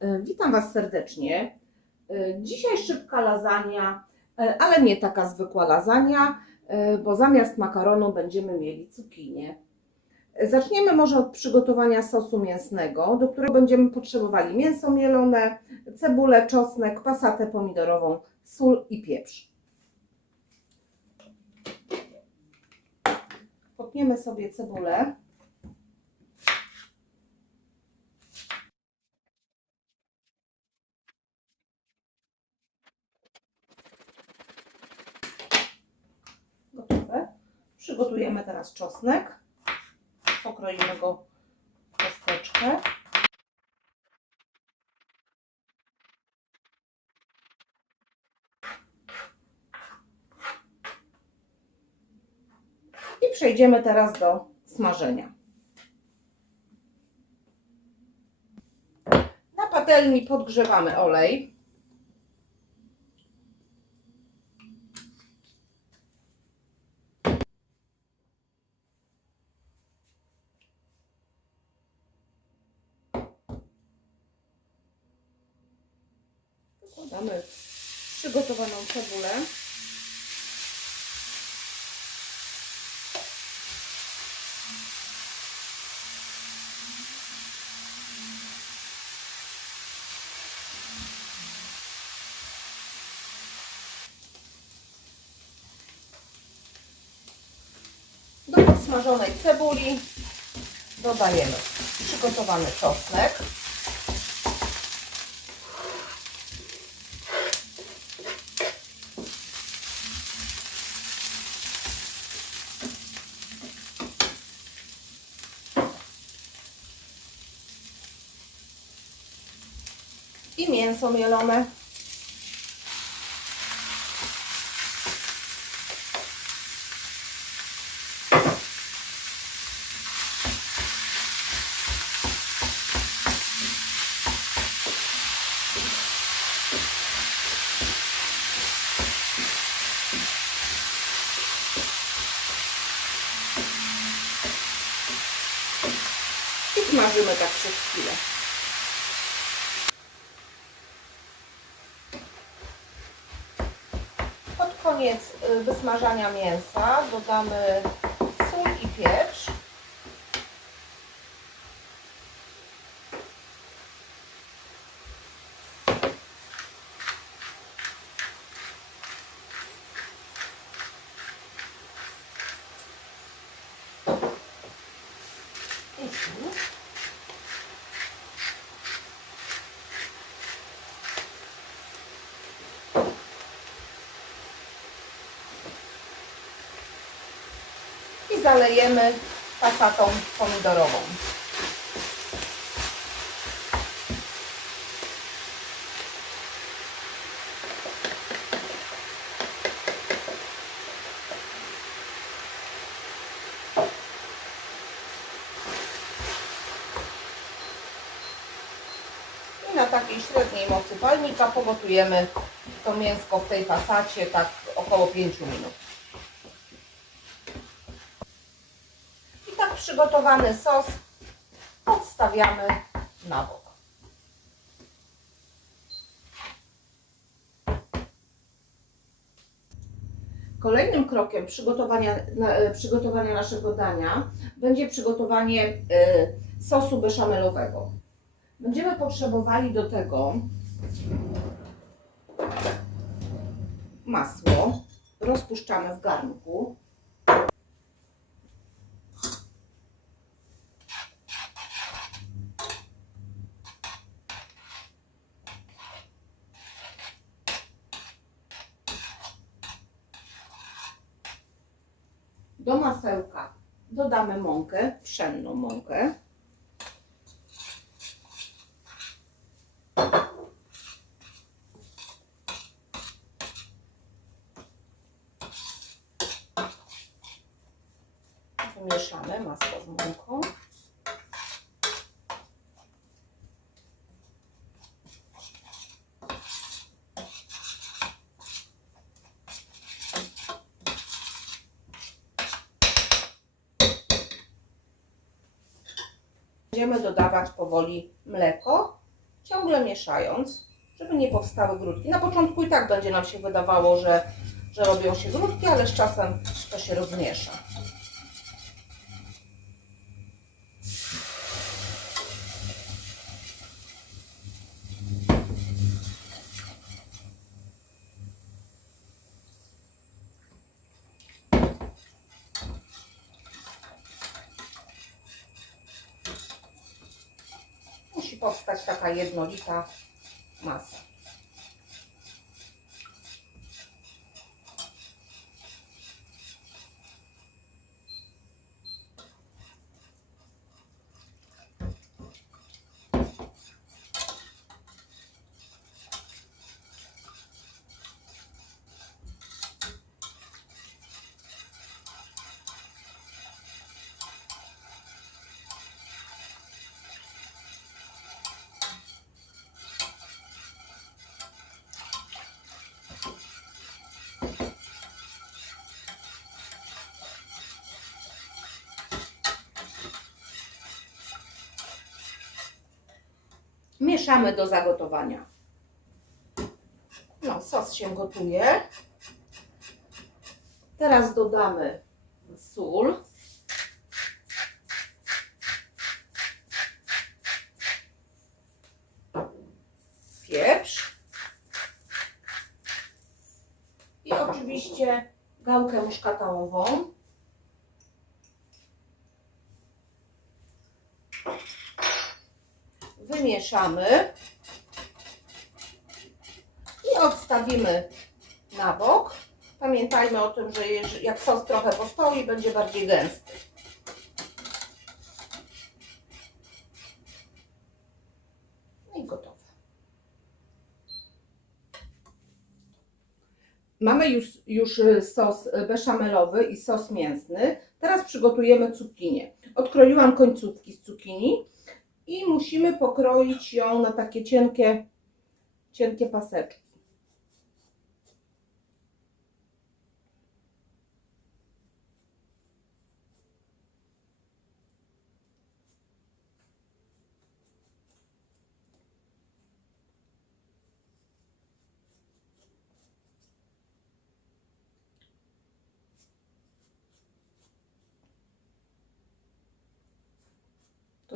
E, Witam Was serdecznie. E, Dzisiaj szybka lasagna, e, ale nie taka zwykła lasagna, bo zamiast makaronu będziemy mieli cukinię. Zaczniemy może od przygotowania sosu mięsnego, do którego będziemy potrzebowali mięso mielone, cebulę, czosnek, pasatę pomidorową, sól i pieprz. Potniemy sobie cebulę. Gotowe. Przygotujemy teraz czosnek. Pokroimy go w kosteczkę. I przejdziemy teraz do smażenia. Na patelni podgrzewamy olej. Dodamy przygotowaną cebulę. Do podsmażonej cebuli dodajemy przygotowany czosnek. I mięso mielone. Smażymy tak przez chwilę. Koniec y, wysmażania mięsa dodamy sól i pieprz. I sól. i zalejemy pasatą pomidorową. I na takiej średniej mocy palnika pogotujemy to mięsko w tej pasacie tak około 5 minut. I tak przygotowany sos odstawiamy na bok. Kolejnym krokiem przygotowania, e, przygotowania naszego dania będzie przygotowanie e, sosu beszamelowego. Będziemy potrzebowali do tego masło. Rozpuszczamy w garnku. Do masełka dodamy mąkę, pszenną mąkę. Wymieszamy masło z mąką. Będziemy dodawać powoli mleko ciągle mieszając, żeby nie powstały grudki. Na początku i tak będzie nam się wydawało, że, że robią się grudki, ale z czasem to się rozmiesza. Powstać taka jednolita masa. Mieszamy do zagotowania. No, sos się gotuje. Teraz dodamy sól. Pieprz. I oczywiście gałkę muszkatałową. Wymieszamy i odstawimy na bok. Pamiętajmy o tym, że jak sos trochę postoi, będzie bardziej gęsty. No i gotowe. Mamy już, już y, sos y, beszamelowy i sos mięsny. Teraz przygotujemy cukinię. Odkroiłam końcówki z cukinii i musimy pokroić ją na takie cienkie, cienkie paseczki.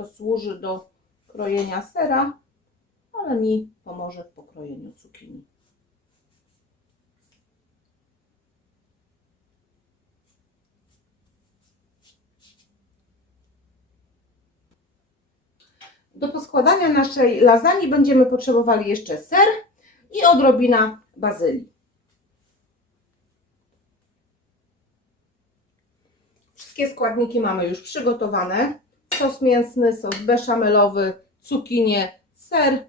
To służy do krojenia sera, ale mi pomoże w pokrojeniu cukinii. Do poskładania naszej lasagne będziemy potrzebowali jeszcze ser i odrobina bazylii. Wszystkie składniki mamy już przygotowane. Sos mięsny, sos beszamelowy, cukinię, ser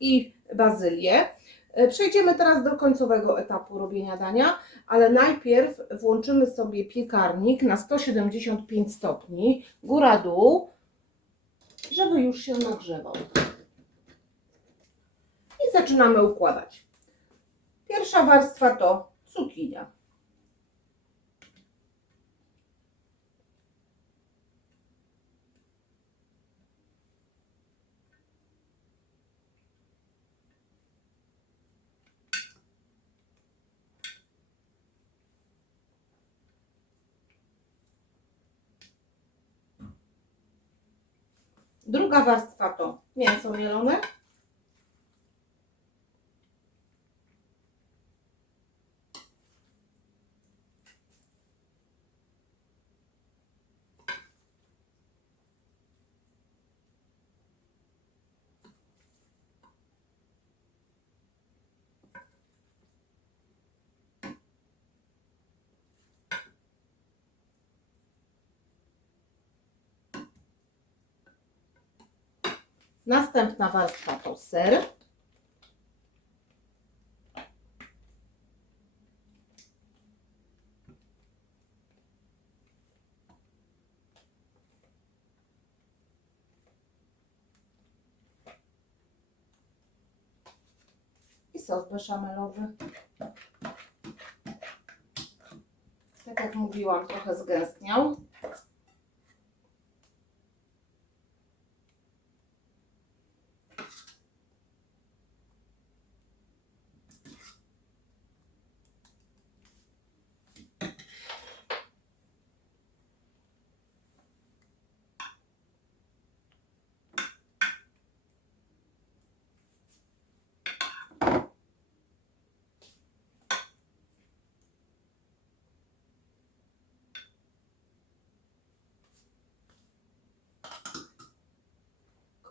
i bazylię. E, Przejdziemy teraz do końcowego etapu robienia dania, ale najpierw włączymy sobie piekarnik na 175 stopni, góra-dół, żeby już się nagrzewał. I zaczynamy układać. Pierwsza warstwa to cukinia. Druga warstwa to mięso mielone. Następna warstwa to ser. I sos beszamelowy. Tak jak mówiłam, trochę zgęstniał.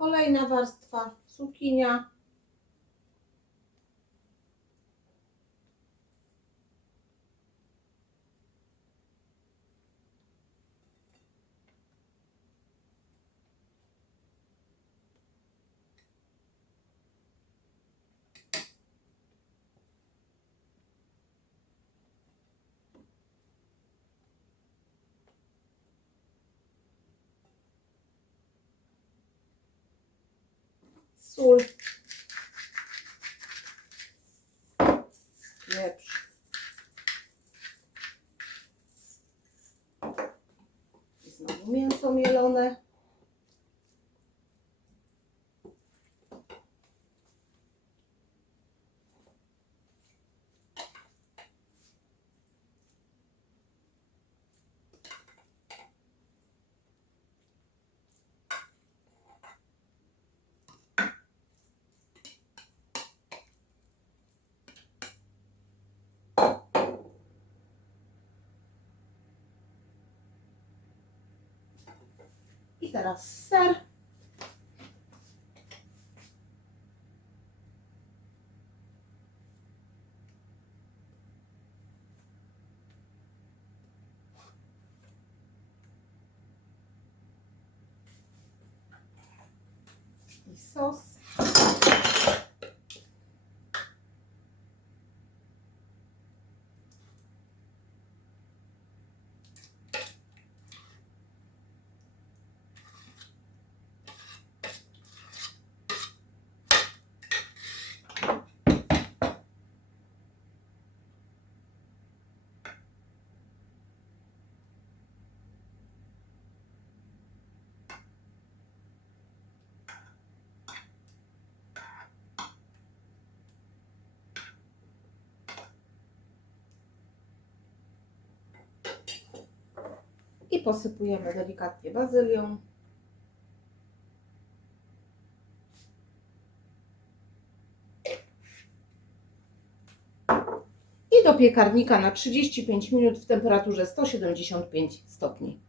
Kolejna warstwa cukinia. Sól. Pieprz. I znowu mięso mielone. I teraz ser. Posypujemy delikatnie bazylią. I do piekarnika na 35 minut w temperaturze 175 stopni.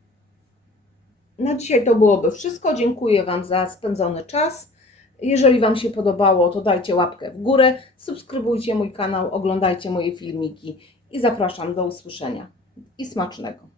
Na dzisiaj to byłoby wszystko. Dziękuję Wam za spędzony czas. Jeżeli Wam się podobało, to dajcie łapkę w górę, subskrybujcie mój kanał, oglądajcie moje filmiki i zapraszam do usłyszenia i smacznego.